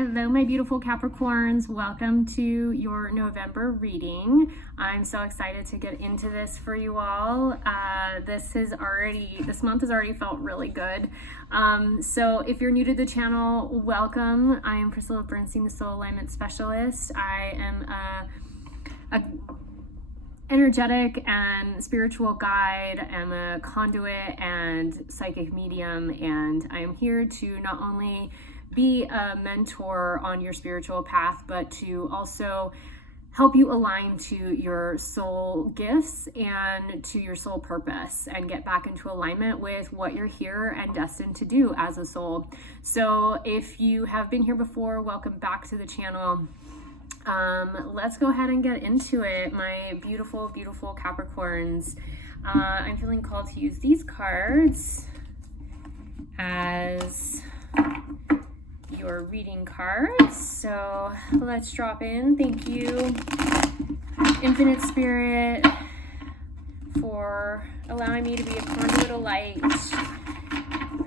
Hello, my beautiful Capricorns. Welcome to your November reading. I'm so excited to get into this for you all. This month has already felt really good. So if you're new to the channel, welcome. I am Priscilla Bernstein, the Soul Alignment Specialist. I am a energetic and spiritual guide. I'm a conduit and psychic medium, and I am here to not only be a mentor on your spiritual path, but to also help you align to your soul gifts and to your soul purpose and get back into alignment with what you're here and destined to do as a soul. So if you have been here before, welcome back to the channel. Let's go ahead and get into it, my beautiful, beautiful Capricorns. I'm feeling called to use these cards as your reading cards. So let's drop in. Thank you, Infinite Spirit, for allowing me to be a conduit of light,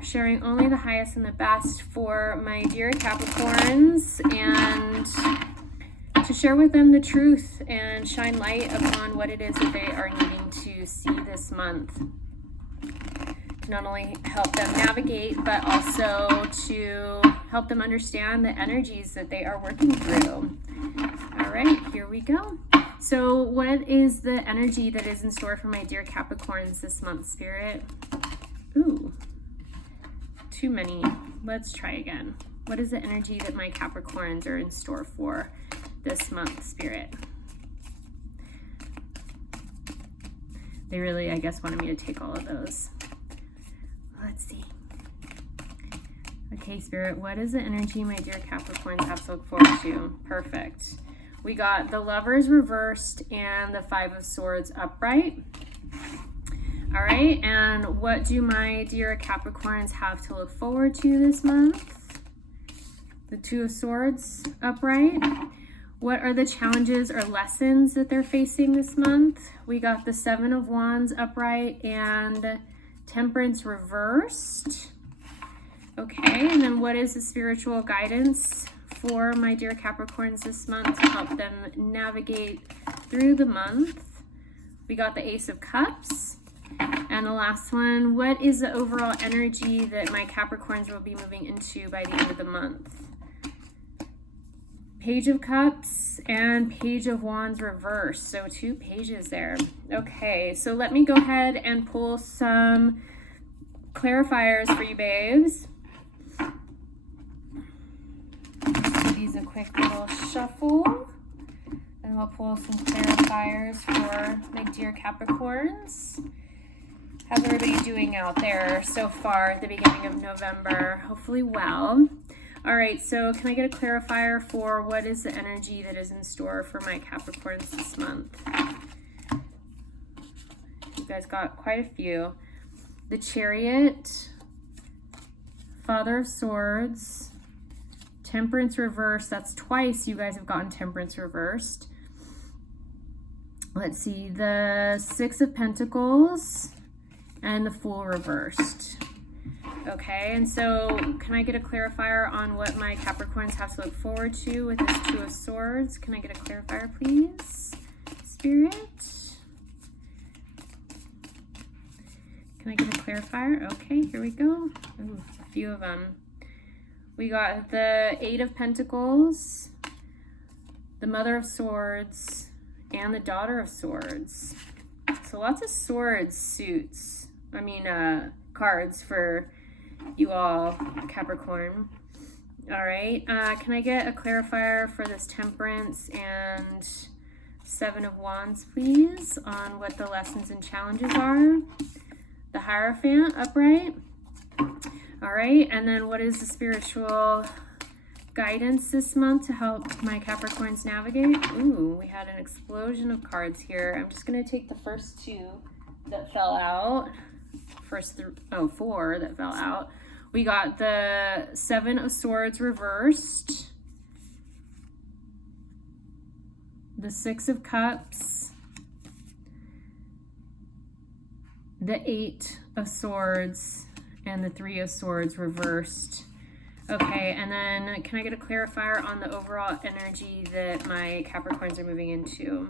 sharing only the highest and the best for my dear Capricorns, and to share with them the truth and shine light upon what it is that they are needing to see this month. To not only help them navigate, but also to help them understand the energies that they are working through. All right, here we go. So what is the energy that is in store for my dear Capricorns this month, Spirit? Ooh, too many. Let's try again. What is the energy that my Capricorns are in store for this month, Spirit? They really, I guess, wanted me to take all of those. Let's see. Okay, Spirit, what is the energy my dear Capricorns have to look forward to? Perfect. We got the Lovers reversed and the Five of Swords upright. All right, and what do my dear Capricorns have to look forward to this month? The Two of Swords upright. What are the challenges or lessons that they're facing this month? We got the Seven of Wands upright and Temperance reversed. Okay, and then what is the spiritual guidance for my dear Capricorns this month to help them navigate through the month? We got the Ace of Cups. And the last one, what is the overall energy that my Capricorns will be moving into by the end of the month? Page of Cups and Page of Wands reversed. So 2 pages there. Okay, so let me go ahead and pull some clarifiers for you, babes. Give these a quick little shuffle. And we'll pull some clarifiers for my dear Capricorns. How's everybody doing out there so far at the beginning of November? Hopefully well. All right, so can I get a clarifier for what is the energy that is in store for my Capricorns this month? You guys got quite a few. The Chariot, Father of Swords, Temperance reversed. That's twice you guys have gotten Temperance reversed. Let's see, the Six of Pentacles and the Fool reversed. Okay, and so can I get a clarifier on what my Capricorns have to look forward to with this Two of Swords? Can I get a clarifier, please, Spirit? Can I get a clarifier? Okay, here we go. Ooh, a few of them. We got the Eight of Pentacles, the Mother of Swords, and the Daughter of Swords. So lots of swords suits. Cards for you all, Capricorn. All right, can I get a clarifier for this Temperance and Seven of Wands, please, on what the lessons and challenges are? The Hierophant upright. All right, and then what is the spiritual guidance this month to help my Capricorns navigate? Ooh, we had an explosion of cards here. I'm just going to take the first 2 that fell out. Four that fell out. We got the Seven of Swords reversed, the Six of Cups, the Eight of Swords, and the Three of Swords reversed. Okay, and then can I get a clarifier on the overall energy that my Capricorns are moving into?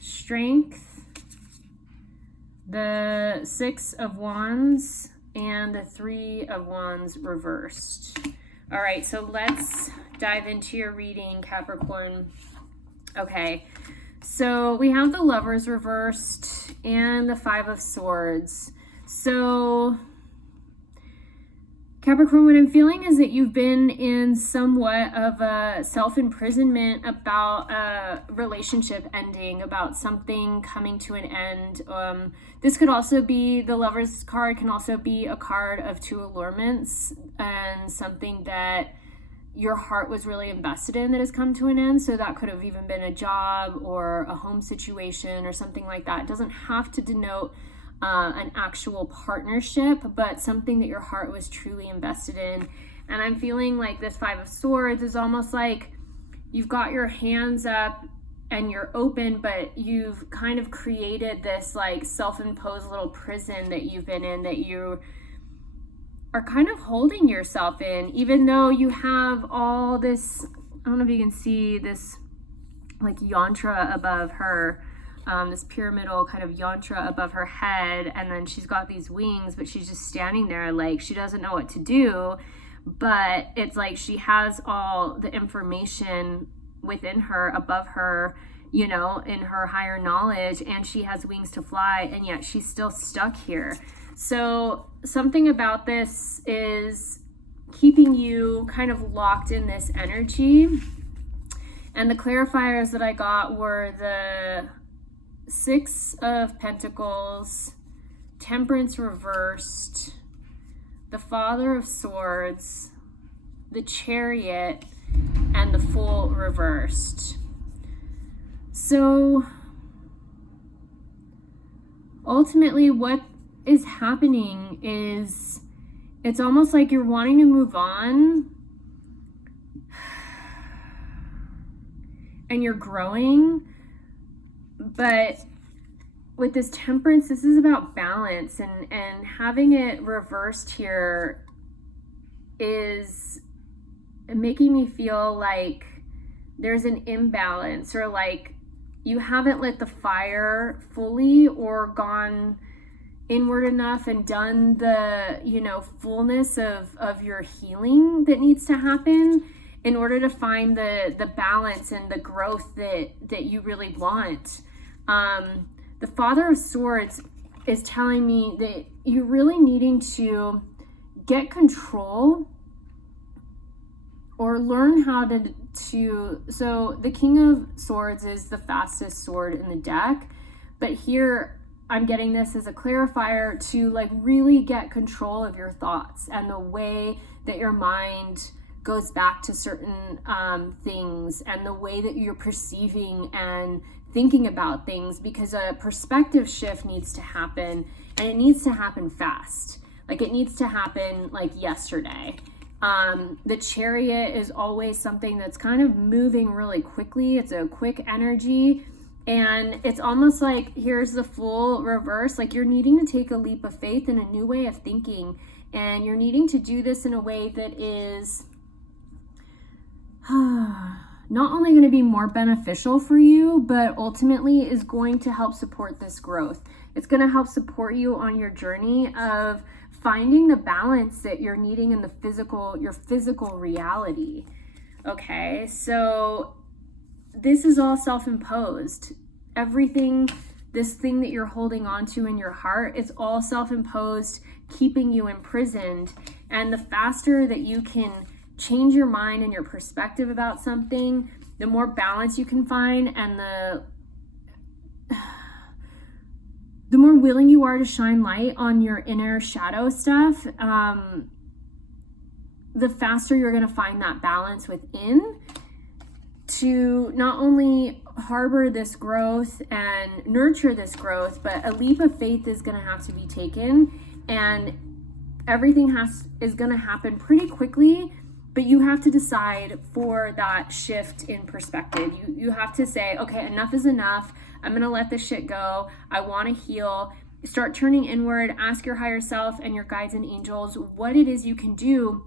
Strength, the Six of Wands, and the Three of Wands reversed. All right, so let's dive into your reading, Capricorn. Okay, so we have the Lovers reversed and the Five of Swords. So Capricorn, what I'm feeling is that you've been in somewhat of a self-imprisonment about a relationship ending, about something coming to an end. This could also be, the Lover's card can also be a card of two allurements and something that your heart was really invested in that has come to an end. So that could have even been a job or a home situation or something like that. It doesn't have to denote an actual partnership, but something that your heart was truly invested in. And I'm feeling like this Five of Swords is almost like you've got your hands up and you're open, but you've kind of created this like self-imposed little prison that you've been in, that you are kind of holding yourself in, even though you have all this, I don't know if you can see this like yantra above her, this pyramidal kind of yantra above her head, and then she's got these wings, but she's just standing there like she doesn't know what to do. But it's like she has all the information within her, above her, you know, in her higher knowledge, and she has wings to fly, and yet she's still stuck here. So something about this is keeping you kind of locked in this energy. And the clarifiers that I got were the Six of Pentacles, Temperance reversed, the Father of Swords, the Chariot, and the Fool reversed. So ultimately what is happening is it's almost like you're wanting to move on and you're growing. But with this Temperance, this is about balance, and having it reversed here is making me feel like there's an imbalance, or like you haven't lit the fire fully or gone inward enough and done the, you know, fullness of your healing that needs to happen in order to find the balance and the growth that you really want. The Father of Swords is telling me that you're really needing to get control or learn how to so the King of Swords is the fastest sword in the deck, but here I'm getting this as a clarifier to like really get control of your thoughts and the way that your mind goes back to certain things, and the way that you're perceiving and thinking about things, because a perspective shift needs to happen, and it needs to happen fast. Like it needs to happen like yesterday. The Chariot is always something that's kind of moving really quickly. It's a quick energy, and it's almost like here's the Fool reverse. Like you're needing to take a leap of faith in a new way of thinking, and you're needing to do this in a way that is not only going to be more beneficial for you, but ultimately is going to help support this growth. It's going to help support you on your journey of finding the balance that you're needing in your physical reality. Okay, so this is all self-imposed. Everything, this thing that you're holding on to in your heart, it's all self-imposed, keeping you imprisoned. And the faster that you can change your mind and your perspective about something, the more balance you can find, and the more willing you are to shine light on your inner shadow stuff, the faster you're going to find that balance within to not only harbor this growth and nurture this growth, but a leap of faith is going to have to be taken, and everything is going to happen pretty quickly. But you have to decide for that shift in perspective. You have to say, okay, enough is enough. I'm going to let this shit go. I want to heal. start turning inward, ask your higher self and your guides and angels what it is you can do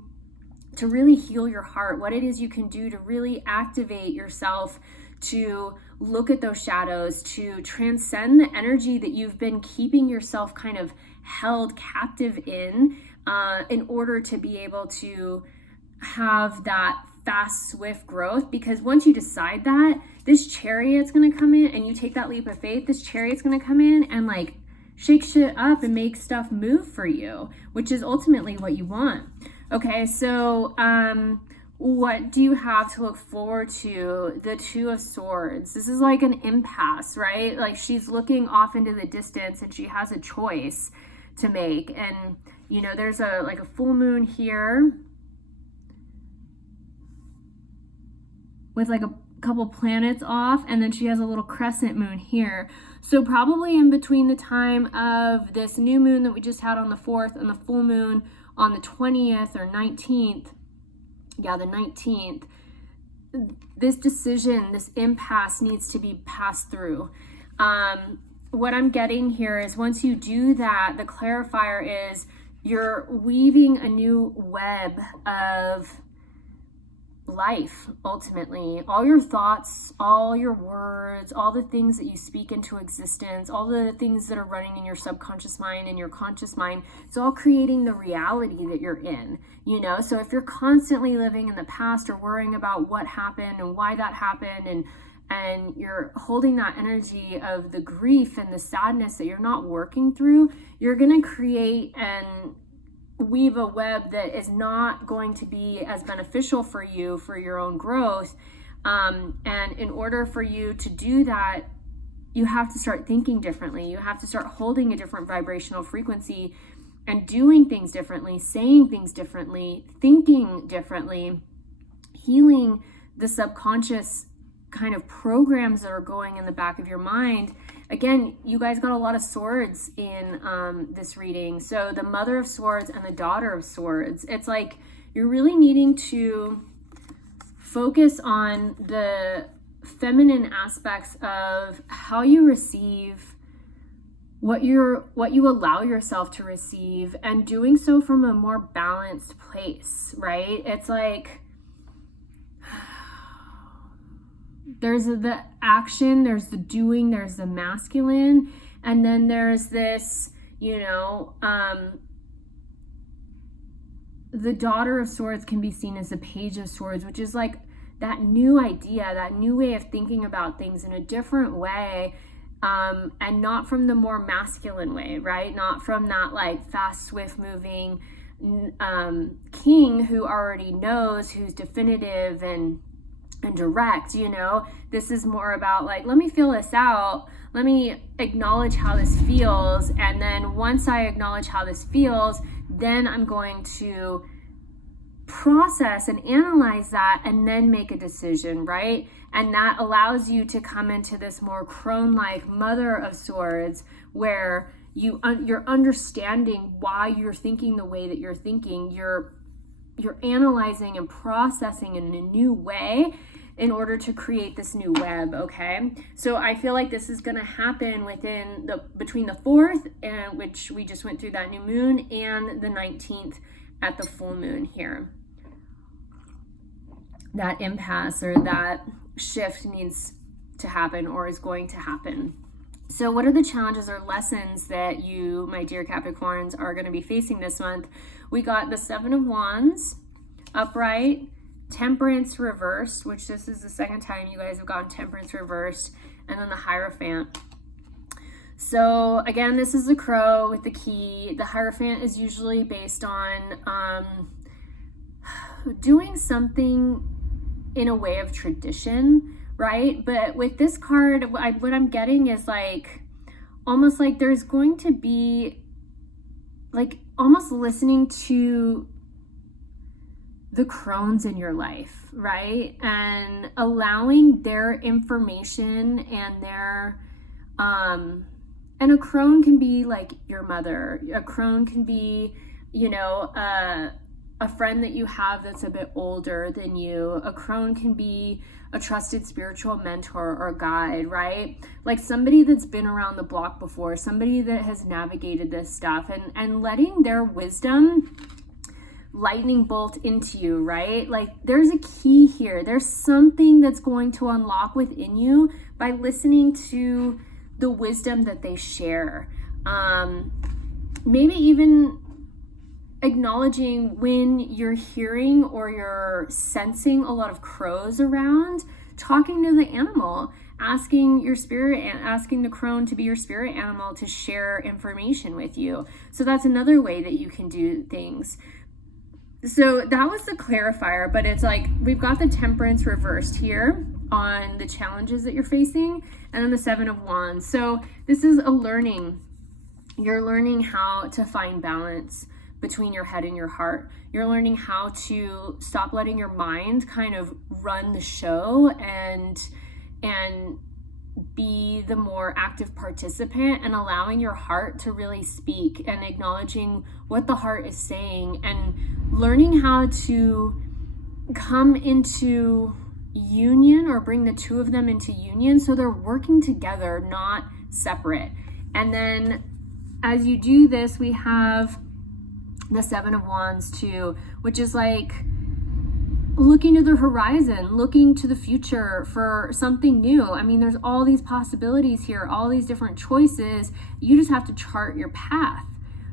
to really heal your heart, what it is you can do to really activate yourself, to look at those shadows, to transcend the energy that you've been keeping yourself kind of held captive in order to be able to have that fast, swift growth. Because once you decide that, this chariot's going to come in and you take that leap of faith, this chariot's going to come in and like shake shit up and make stuff move for you, which is ultimately what you want. Okay, so what do you have to look forward to? The Two of Swords. This is like an impasse, right? Like she's looking off into the distance and she has a choice to make. And, you know, there's a full moon here with like a couple planets off, and then she has a little crescent moon here. So probably in between the time of this new moon that we just had on the 4th and the full moon on the 20th or 19th, yeah, the 19th, this decision, this impasse needs to be passed through. What I'm getting here is once you do that, the clarifier is you're weaving a new web of life. Ultimately, all your thoughts, all your words, all the things that you speak into existence, all the things that are running in your subconscious mind and your conscious mind, it's all creating the reality that you're in, you know? So if you're constantly living in the past or worrying about what happened and why that happened, and you're holding that energy of the grief and the sadness that you're not working through, you're going to create and weave a web that is not going to be as beneficial for you for your own growth. And in order for you to do that, you have to start thinking differently. You have to start holding a different vibrational frequency and doing things differently, saying things differently, thinking differently, healing the subconscious kind of programs that are going in the back of your mind. Again, you guys got a lot of swords in this reading. So the Mother of Swords and the Daughter of Swords. It's like you're really needing to focus on the feminine aspects of how you receive what you allow yourself to receive, and doing so from a more balanced place, right? It's like there's the action, there's the doing, there's the masculine, and then there's this, you know, the Daughter of Swords can be seen as the Page of Swords, which is like that new idea, that new way of thinking about things in a different way, and not from the more masculine way, right? Not from that like fast, swift moving king who already knows, who's definitive and direct, you know. This is more about like, let me feel this out, let me acknowledge how this feels, and then once I acknowledge how this feels, then I'm going to process and analyze that and then make a decision, right? And that allows you to come into this more crone-like Mother of Swords, where you're understanding why you're thinking the way that you're thinking. You're analyzing and processing in a new way in order to create this new web, okay? So I feel like this is gonna happen between the 4th, and which we just went through that new moon, and the 19th at the full moon here. That impasse or that shift needs to happen or is going to happen. So what are the challenges or lessons that you, my dear Capricorns, are going to be facing this month? We got the 7 of Wands upright, Temperance reversed, which this is the second time you guys have gotten Temperance reversed, and then the Hierophant. So again, this is the crow with the key. The Hierophant is usually based on doing something in a way of tradition, right? But with this card, what I'm getting is like almost like there's going to be like almost listening to the crones in your life, right? And allowing their information and their and a crone can be like your mother. A crone can be, you know, a friend that you have that's a bit older than you. A crone can be a trusted spiritual mentor or guide, right? Like somebody that's been around the block before, somebody that has navigated this stuff, and letting their wisdom lightning bolt into you, right? Like there's a key here. There's something that's going to unlock within you by listening to the wisdom that they share. Maybe even acknowledging when you're hearing or you're sensing a lot of crows around, talking to the animal, asking your spirit and asking the crone to be your spirit animal to share information with you. So that's another way that you can do things. So that was the clarifier, but it's like we've got the Temperance reversed here on the challenges that you're facing, and then the Seven of Wands. So this is a learning. You're learning how to find balance between your head and your heart. You're learning how to stop letting your mind kind of run the show and be the more active participant, and allowing your heart to really speak and acknowledging what the heart is saying, and learning how to come into union or bring the two of them into union so they're working together, not separate. And then as you do this, we have the Seven of Wands too, which is like looking to the horizon, looking to the future for something new. I mean, there's all these possibilities here, all these different choices. You just have to chart your path,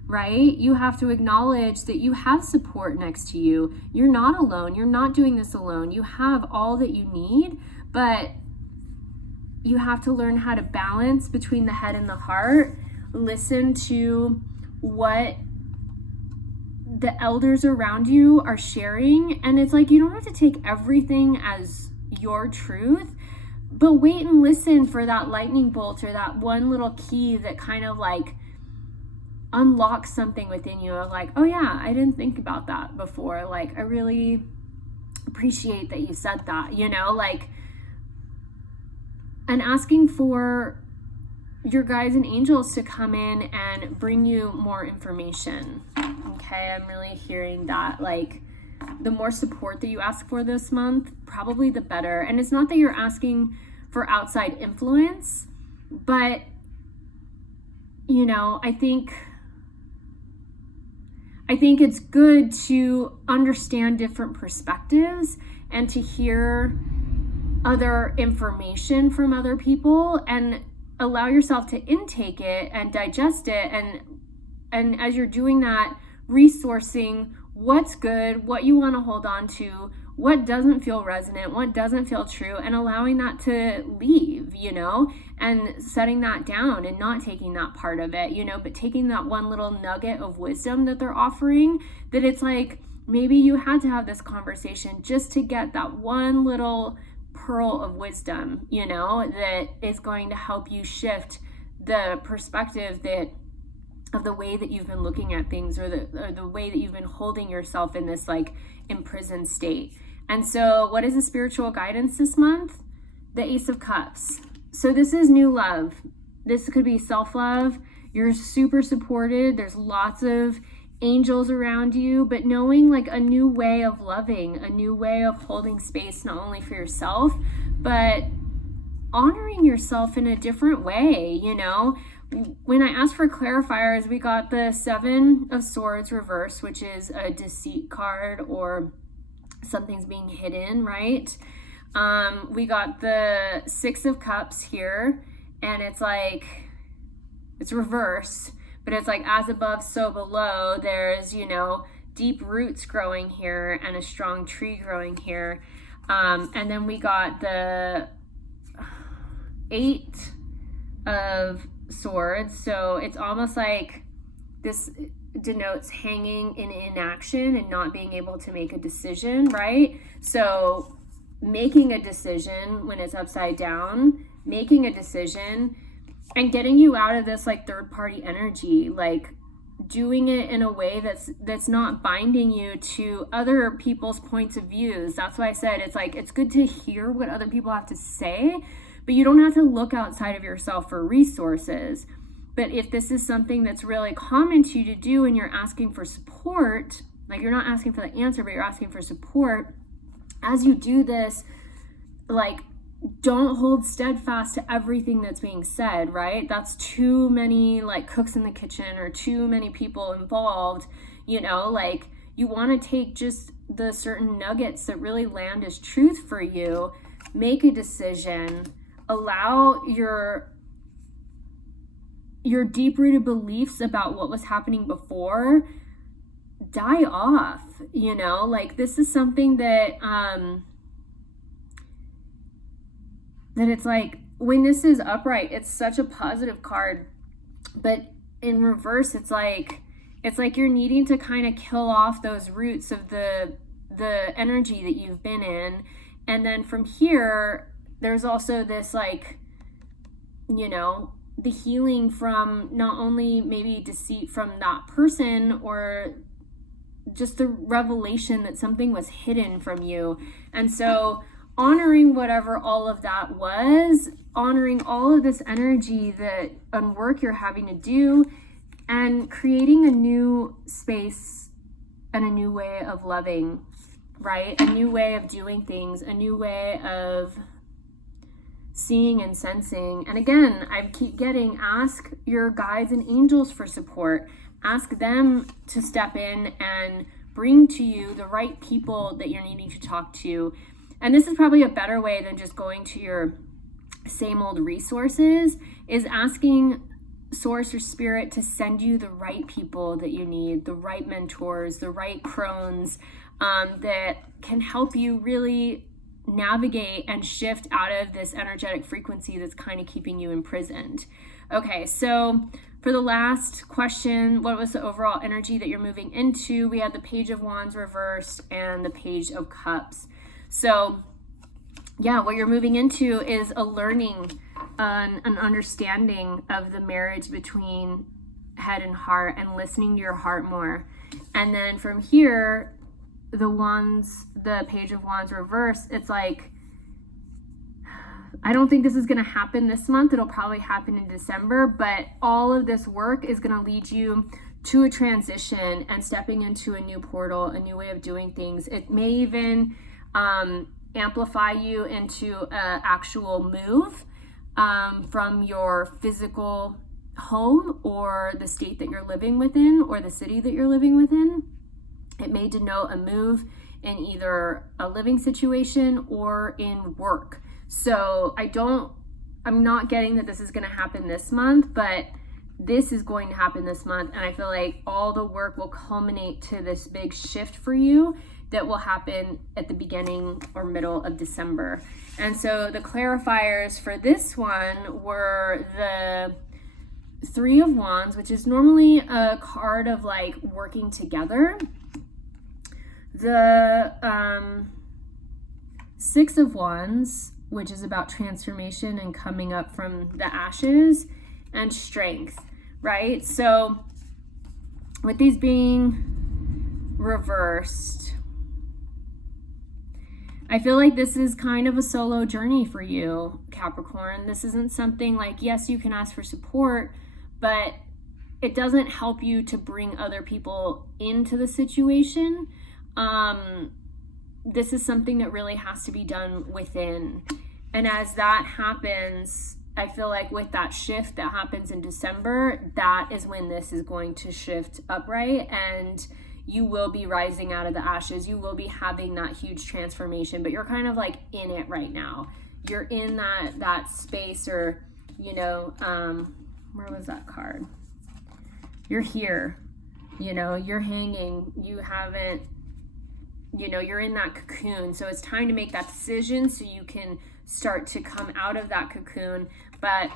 right? You have to acknowledge that you have support next to you. You're not alone. You're not doing this alone. You have all that you need, but you have to learn how to balance between the head and the heart. Listen to what the elders around you are sharing, and it's like you don't have to take everything as your truth, but wait and listen for that lightning bolt or that one little key that kind of like unlocks something within you of like, oh yeah, I didn't think about that before. Like, I really appreciate that you said that, you know, like, and asking for your guides and angels to come in and bring you more information. Okay, I'm really hearing that, like, the more support that you ask for this month, probably the better. And it's not that you're asking for outside influence, but, you know, I think it's good to understand different perspectives and to hear other information from other people and allow yourself to intake it and digest it, and as you're doing that, resourcing what's good, what you want to hold on to, what doesn't feel resonant, what doesn't feel true, and allowing that to leave, you know, and setting that down and not taking that part of it, you know, but taking that one little nugget of wisdom that they're offering, that it's like maybe you had to have this conversation just to get that one little pearl of wisdom, you know, that is going to help you shift the perspective that of the way that you've been looking at things, or the way that you've been holding yourself in this like imprisoned state. And so what is the spiritual guidance this month? The Ace of Cups. So this is new love. This could be self-love. You're super supported. There's lots of angels around you, but knowing like a new way of loving, a new way of holding space, not only for yourself, but honoring yourself in a different way, you know. When I asked for clarifiers, we got the Seven of Swords reversed, which is a deceit card, or something's being hidden, right? We got the Six of Cups here, and it's like, it's reversed, but it's like as above, so below. There's, you know, deep roots growing here and a strong tree growing here. And then we got the Eight of Swords. So it's almost like this denotes hanging in inaction and not being able to make a decision, right? So making a decision when it's upside down, making a decision and getting you out of this like third party energy, like doing it in a way that's not binding you to other people's points of views. That's why I said it's like, it's good to hear what other people have to say, but you don't have to look outside of yourself for resources. But if this is something that's really common to you to do and you're asking for support, Like, you're not asking for the answer, but you're asking for support. As you do this, like, don't hold steadfast to everything that's being said, right? That's too many like cooks in the kitchen or too many people involved, you know, like you want to take just the certain nuggets that really land as truth for you, make a decision, allow your deep-rooted beliefs about what was happening before die off, you know, like this is something that that it's like when this is upright, it's such a positive card, but in reverse, it's like you're needing to kind of kill off those roots of the energy that you've been in. And then from here, there's also this like, you know, the healing from not only maybe deceit from that person or just the revelation that something was hidden from you. And so honoring whatever all of that was, honoring all of this energy that and work you're having to do, and creating a new space and a new way of loving, right? A new way of doing things, a new way of seeing and sensing. And again, I keep getting, ask your guides and angels for support. Ask them to step in and bring to you the right people that you're needing to talk to. And this is probably a better way than just going to your same old resources, is asking source or spirit to send you the right people that you need, the right mentors, the right crones that can help you really navigate and shift out of this energetic frequency that's kind of keeping you imprisoned. Okay, so for the last question, what was the overall energy that you're moving into? We had the Page of Wands reversed and the Page of Cups. So yeah, what you're moving into is a learning, an understanding of the marriage between head and heart, and listening to your heart more. And then from here, the Page of Wands reverse, it's like, I don't think this is going to happen this month. It'll probably happen in December, but all of this work is going to lead you to a transition and stepping into a new portal, a new way of doing things. It may even amplify you into an actual move from your physical home or the state that you're living within or the city that you're living within. It may denote a move in either a living situation or in work. So I'm not getting that this is going to happen this month, but this is going to happen this month. And I feel like all the work will culminate to this big shift for you that will happen at the beginning or middle of December. And so the clarifiers for this one were the Three of Wands, which is normally a card of like working together. The Six of Wands, which is about transformation and coming up from the ashes, and strength, right? So with these being reversed, I feel like this is kind of a solo journey for you, Capricorn. This isn't something like, yes, you can ask for support, but it doesn't help you to bring other people into the situation. This is something that really has to be done within. And as that happens, I feel like with that shift that happens in December, that is when this is going to shift upright, and you will be rising out of the ashes. You will be having that huge transformation, but you're kind of like in it right now. You're in that space, or, you know, where was that card? You're here, you know, you're hanging, you haven't, you know, you're in that cocoon. So it's time to make that decision so you can start to come out of that cocoon. But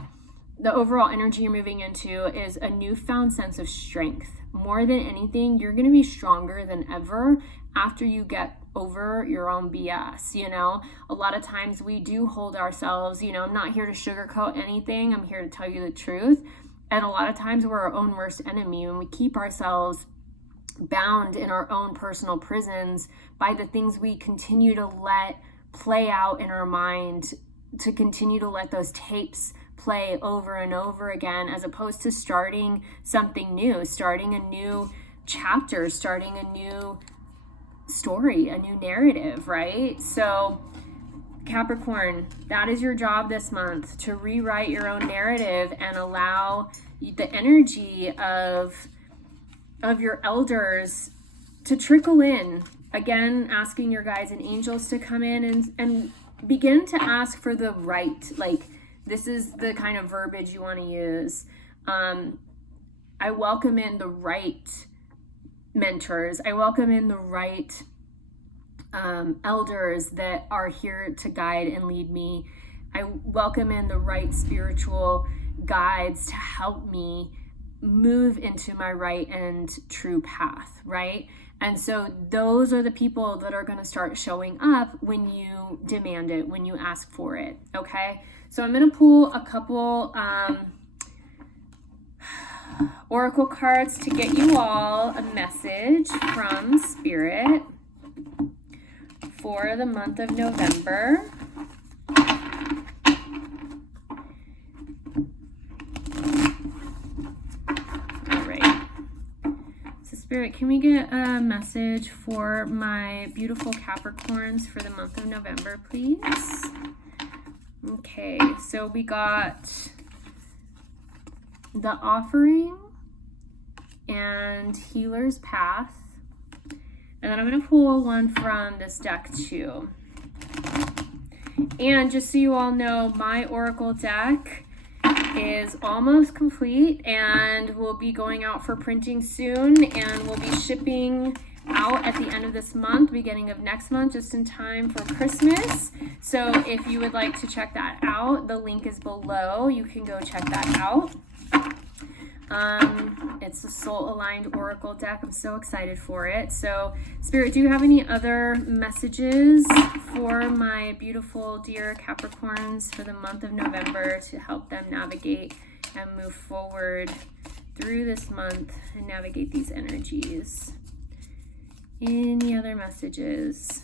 the overall energy you're moving into is a newfound sense of strength. More than anything, you're going to be stronger than ever after you get over your own BS. You know, a lot of times we do hold ourselves, you know, I'm not here to sugarcoat anything. I'm here to tell you the truth. And a lot of times we're our own worst enemy when we keep ourselves bound in our own personal prisons by the things we continue to let play out in our mind, to continue to let those tapes play over and over again, as opposed to starting something new, starting a new chapter, starting a new story, a new narrative, right? So Capricorn, that is your job this month, to rewrite your own narrative and allow the energy of your elders to trickle in. Again, asking your guides and angels to come in and begin to ask for the right, like, this is the kind of verbiage you want to use. I welcome in the right mentors. I welcome in the right elders that are here to guide and lead me. I welcome in the right spiritual guides to help me move into my right and true path, right? And so those are the people that are going to start showing up when you demand it, when you ask for it, okay? So I'm going to pull a couple oracle cards to get you all a message from Spirit for the month of November. All right. So Spirit, can we get a message for my beautiful Capricorns for the month of November, please? Okay, so we got the Offering and Healer's Path. And then I'm going to pull one from this deck too. And just so you all know, my oracle deck is almost complete and will be going out for printing soon, and we'll be shipping out at the end of this month, beginning of next month, just in time for Christmas. So if you would like to check that out, the link is below. You can go check that out. It's a soul-aligned oracle deck. I'm so excited for it. So, Spirit, do you have any other messages for my beautiful dear Capricorns for the month of November to help them navigate and move forward through this month and navigate these energies? Any other messages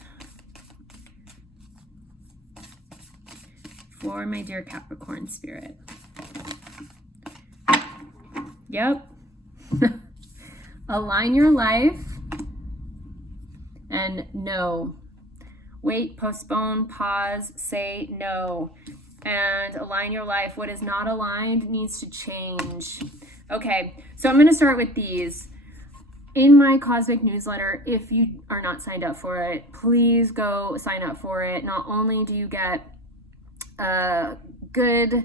for my dear Capricorn Spirit? Yep. Align your life and no. Wait, postpone, pause, say no. And align your life. What is not aligned needs to change. Okay, so I'm going to start with these. In my Cosmic newsletter, if you are not signed up for it, please go sign up for it. Not only do you get a good,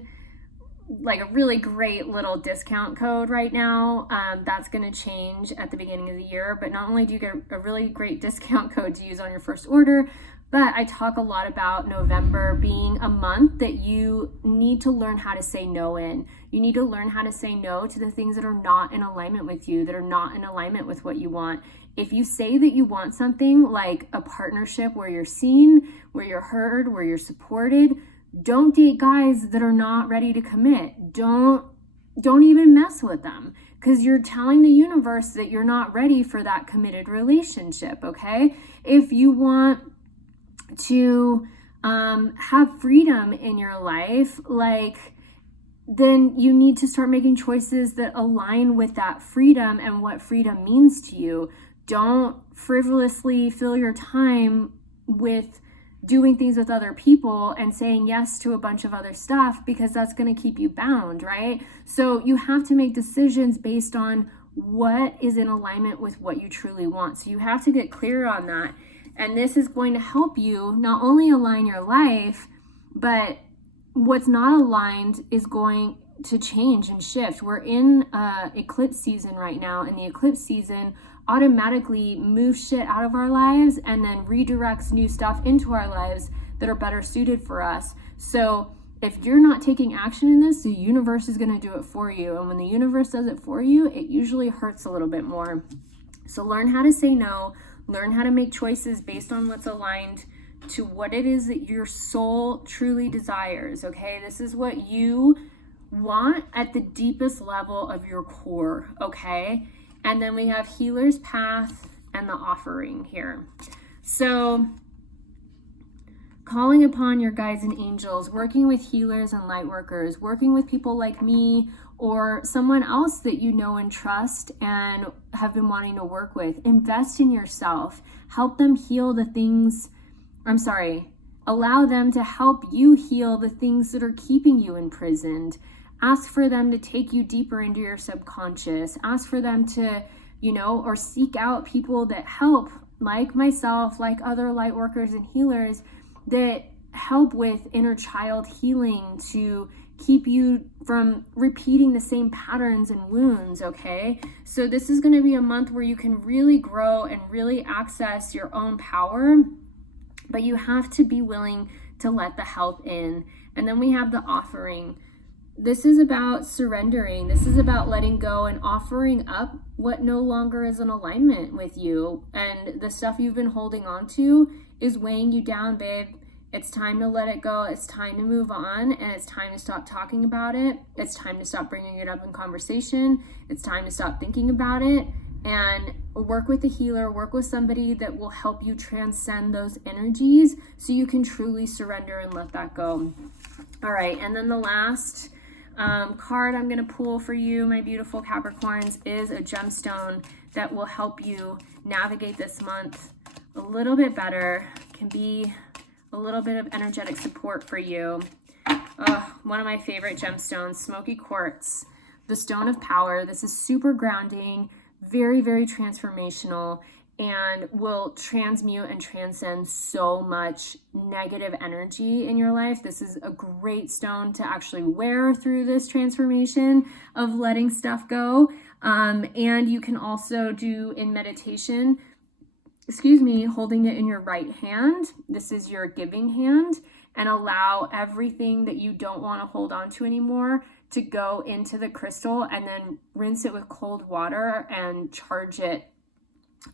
like a really great little discount code right now, that's going to change at the beginning of the year, but not only do you get a really great discount code to use on your first order, but I talk a lot about November being a month that you need to learn how to say no in. You need to learn how to say no to the things that are not in alignment with you, that are not in alignment with what you want. If you say that you want something like a partnership where you're seen, where you're heard, where you're supported, don't date guys that are not ready to commit. Don't even mess with them, because you're telling the universe that you're not ready for that committed relationship, okay? If you want to have freedom in your life, then you need to start making choices that align with that freedom and what freedom means to you. Don't frivolously fill your time with doing things with other people and saying yes to a bunch of other stuff, because that's going to keep you bound, right? So you have to make decisions based on what is in alignment with what you truly want. So you have to get clear on that. And this is going to help you not only align your life, but what's not aligned is going to change and shift. We're in eclipse season right now, and the eclipse season automatically moves shit out of our lives and then redirects new stuff into our lives that are better suited for us. So if you're not taking action in this, the universe is going to do it for you. And when the universe does it for you, it usually hurts a little bit more. So learn how to say no, learn how to make choices based on what's aligned to what it is that your soul truly desires, okay? This is what you want at the deepest level of your core, okay? And then we have Healer's Path and the Offering here. So calling upon your guides and angels, working with healers and light workers, working with people like me or someone else that you know and trust and have been wanting to work with. Invest in yourself. Help them heal the things, allow them to help you heal the things that are keeping you imprisoned. Ask for them to take you deeper into your subconscious. Ask for them to, or seek out people that help, like myself, like other light workers and healers, that help with inner child healing to keep you from repeating the same patterns and wounds, okay? So this is going to be a month where you can really grow and really access your own power, but you have to be willing to let the help in. And then we have the offering. This is about surrendering. This is about letting go and offering up what no longer is in alignment with you. And the stuff you've been holding on to is weighing you down, babe. It's time to let it go. It's time to move on, and it's time to stop talking about it. It's time to stop bringing it up in conversation. It's time to stop thinking about it and work with a healer, work with somebody that will help you transcend those energies so you can truly surrender and let that go. All right, and then the last card I'm going to pull for you, my beautiful Capricorns, is a gemstone that will help you navigate this month a little bit better, can be a little bit of energetic support for you. One of my favorite gemstones, Smoky Quartz, the stone of power. This is super grounding, very, very transformational, and will transmute and transcend so much negative energy in your life. This is a great stone to actually wear through this transformation of letting stuff go. And you can also do in meditation, holding it in your right hand. This is your giving hand, and allow everything that you don't want to hold on to anymore to go into the crystal, and then rinse it with cold water and charge it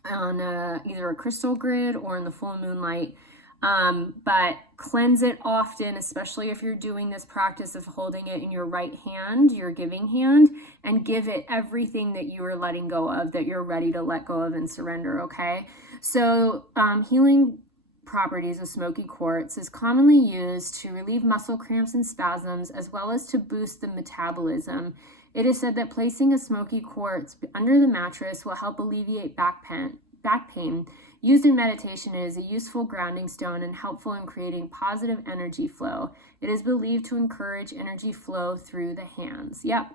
on either a crystal grid or in the full moonlight. But cleanse it often, especially if you're doing this practice of holding it in your right hand, your giving hand, and give it everything that you are letting go of, that you're ready to let go of and surrender, okay? So healing properties of Smoky Quartz is commonly used to relieve muscle cramps and spasms, as well as to boost the metabolism. It is said that placing a Smoky Quartz under the mattress will help alleviate back pain. Used in meditation, it is a useful grounding stone and helpful in creating positive energy flow. It is believed to encourage energy flow through the hands. Yep.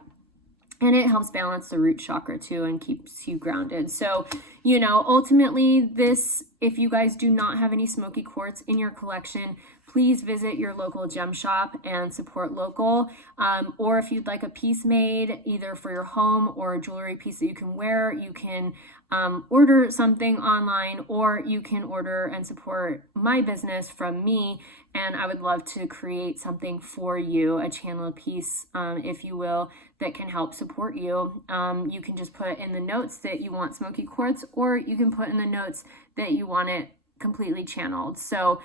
And it helps balance the root chakra too and keeps you grounded. So, ultimately this, if you guys do not have any Smoky Quartz in your collection, please visit your local gem shop and support local. Or if you'd like a piece made either for your home or a jewelry piece that you can wear, you can order something online, or you can order and support my business from me. And I would love to create something for you, a channel piece, if you will, that can help support you. You can just put in the notes that you want Smoky Quartz, or you can put in the notes that you want it completely channeled. So,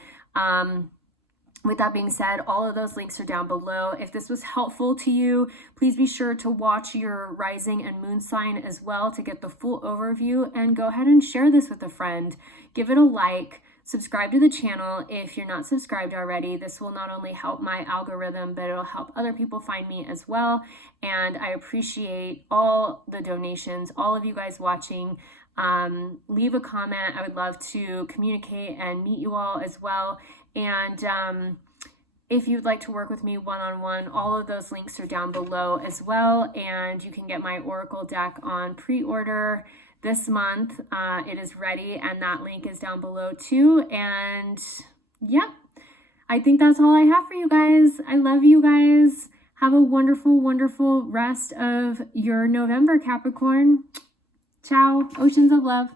with that being said, all of those links are down below. If this was helpful to you, please be sure to watch your rising and moon sign as well to get the full overview, and go ahead and share this with a friend. Give it a like, subscribe to the channel if you're not subscribed already. This will not only help my algorithm, but it'll help other people find me as well. And I appreciate all the donations, all of you guys watching. Leave a comment. I would love to communicate and meet you all as well. And if you'd like to work with me one-on-one, all of those links are down below as well. And you can get my Oracle deck on pre-order this month. It is ready, and that link is down below too. And yep, I think that's all I have for you guys. I love you guys. Have a wonderful, wonderful rest of your November, Capricorn. Ciao. Oceans of love.